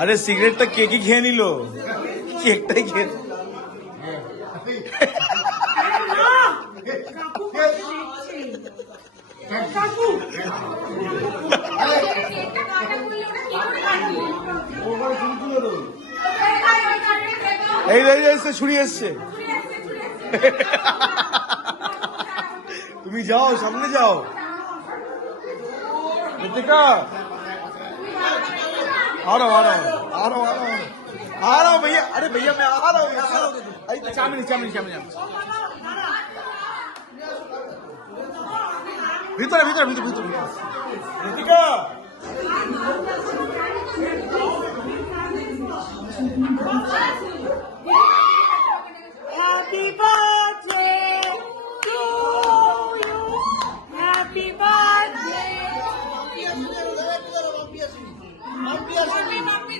আরে সিগারেটটা কেকই খেয়ে নিল, কেকটাই খেয়ে এই এসছে, ছুরি এসছে। তুমি যাও, সামনে যাও। ঋতিকা आ रहा हूँ भैया। अरे भैया मैं आ रहा हूँ। चामिनी भीतर Ritika Happy birthday to you. Happy birthday. Mummy,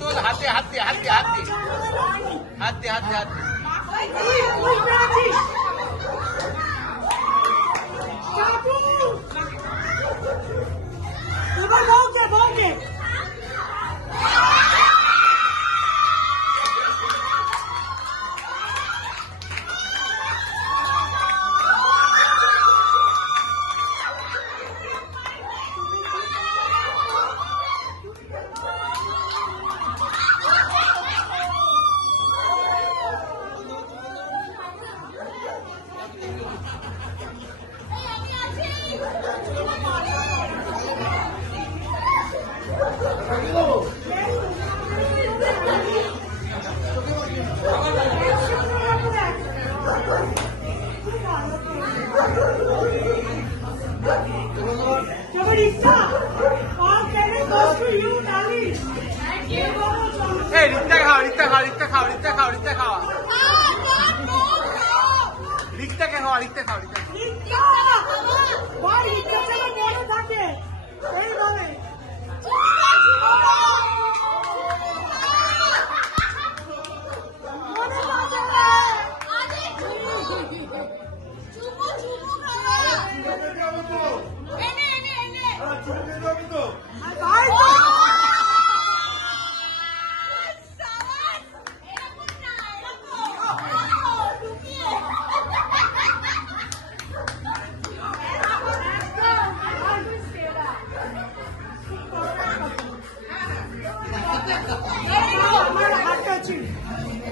তোল হাতে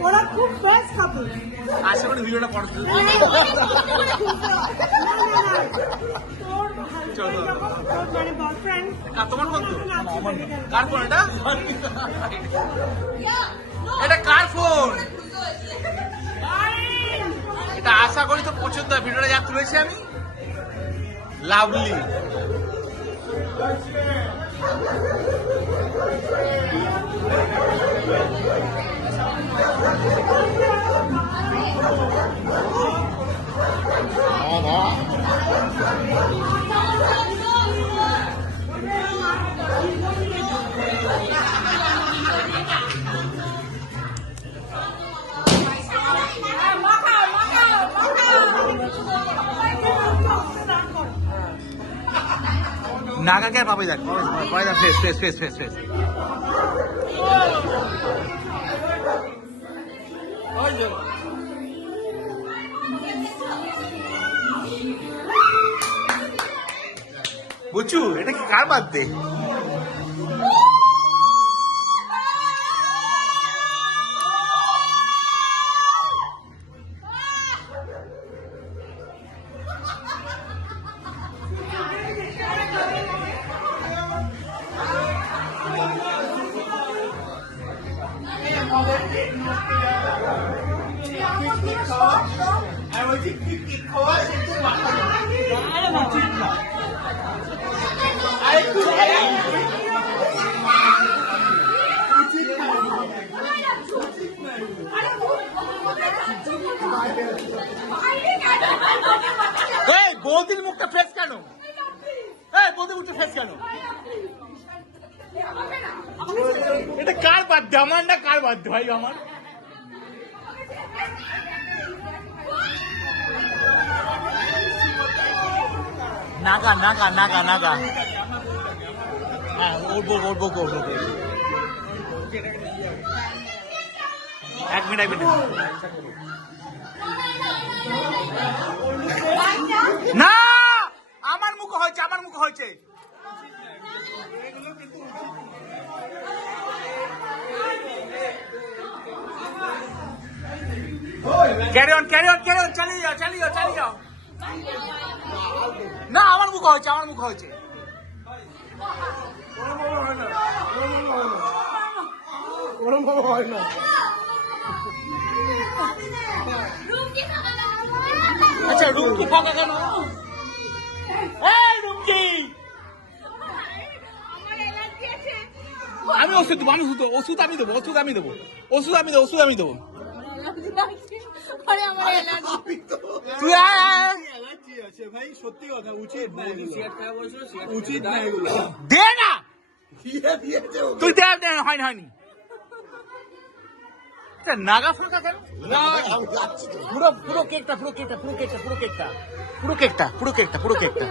ওরা খুব বেস্ট কাপল। আশা করি ভিডিওটা পড়তে মানে বয়ফ্রেন্ড তোমার ফোন তো? কার ফোন এটা? এটা কার ফোন? এটা আশা করি তো পছন্দ হয়। ভিডিওটা যা তুলেছি আমি, লাভলি। নাগাকে আর পাবে, দেখ ফেস বুঝছু, এটা কি কার বার্থডে? এই বৌদির মুখটা ফেস কেন? এই বৌদির মুখটা ফেস কেন? এটা কার বাধ্য? আমার না কার বাধ্য ভাই? আমার নাগা নাগা নাগা নাগা। হ্যাঁ উঠবো উঠবো উঠবো। এক মিনিট না, আমার মুখ হয়েছে, আমার মুখ হয়েছে। Carry on carry on carry on, চালিয়ে যাও চালিয়ে যাও চালিয়ে যাও। না আমার মুখ হয়েছে, আমার মুখ হয়েছে। আচ্ছা রুমকি ফাঁকা কেন? এই রুমকি, আমি ওষুধ দেবো, আমি ওষুধ আমি দেবো, ওষুধ আমি দেবো, ওষুধ আমি দেবো, ওষুধ আমি দেবো। তুই ভাই সত্যি কথা, উচিত না, উচিত না এগুলো। দে না, তুই দে, হয়নি হয়নি। নাগা ফাঁকা কেন? পুরো পুরো কেকটা, পুরো কেকটা, পুরো কেকটা, পুরো কেকটা, পুরো কেকটা, পুরো কেকটা, পুরো কেকটা।